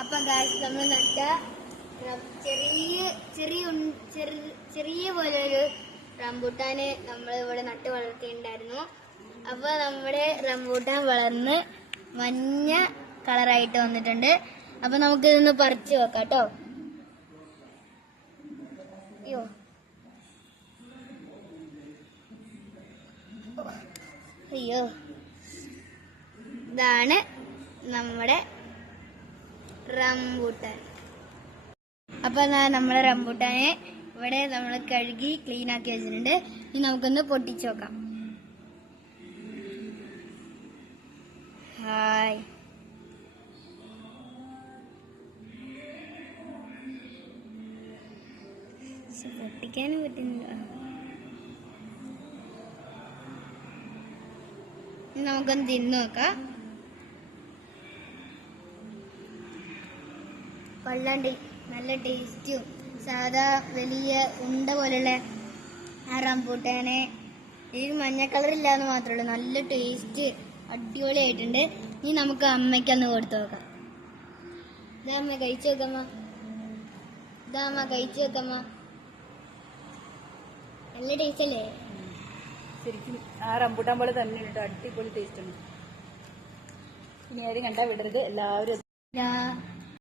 അപ്പൊ ഗായ്സ് നമ്മൾ നട്ട ചെറിയ പോലെ ഒരു റംബൂട്ടാന് നമ്മൾ ഇവിടെ നട്ട് വളർത്തിയിട്ടുണ്ടായിരുന്നു. അപ്പൊ നമ്മുടെ റംബൂട്ടാൻ വളർന്ന് മഞ്ഞ കളറായിട്ട് വന്നിട്ടുണ്ട്. അപ്പൊ നമുക്ക് ഇതൊന്ന് പറിച്ചു വെക്കാം കേട്ടോ. അയ്യോ, അയ്യോ, ഇതാണ് നമ്മുടെ റംബൂട്ടാൻ. അപ്പൊ നമ്മുടെ റംബൂട്ടാനെ ഇവിടെ നമ്മൾ കഴുകി ക്ലീൻ ആക്കി വെച്ചിട്ടുണ്ട്. ഇനി നമുക്കൊന്ന് പൊട്ടിച്ചു നോക്കാം. ഹായ്, പൊട്ടിക്കാനും പറ്റുന്നില്ല. നമുക്കൊന്ന് തിന്നു നോക്കാം. കൊള്ളാണ്ട് നല്ല ടേസ്റ്റും സാധാ വലിയ ഉണ്ട പോലുള്ള ആ റംബൂട്ടാനെ ഈ മഞ്ഞ കളറില്ലാന്ന് മാത്രമേ ഉള്ളൂ. നല്ല ടേസ്റ്റ്, അടിപൊളിയായിട്ടുണ്ട്. ഇനി നമുക്ക് അമ്മയ്ക്കൊന്ന് കൊടുത്തു നോക്കാം. ഇതാ അമ്മ കഴിച്ചു നോക്കമ്മ, ഇതാ അമ്മ കഴിച്ചു നോക്കമ്മ. നല്ല ടേസ്റ്റ് അല്ലേ? ശരിക്കും ആ റംബൂട്ടാൻ പോലെ തന്നെ ഉണ്ട്, അടിപൊളി ടേസ്റ്റ് ആണ്. ഇനി ആരും കണ്ടാ വിടരുത്, എല്ലാവരും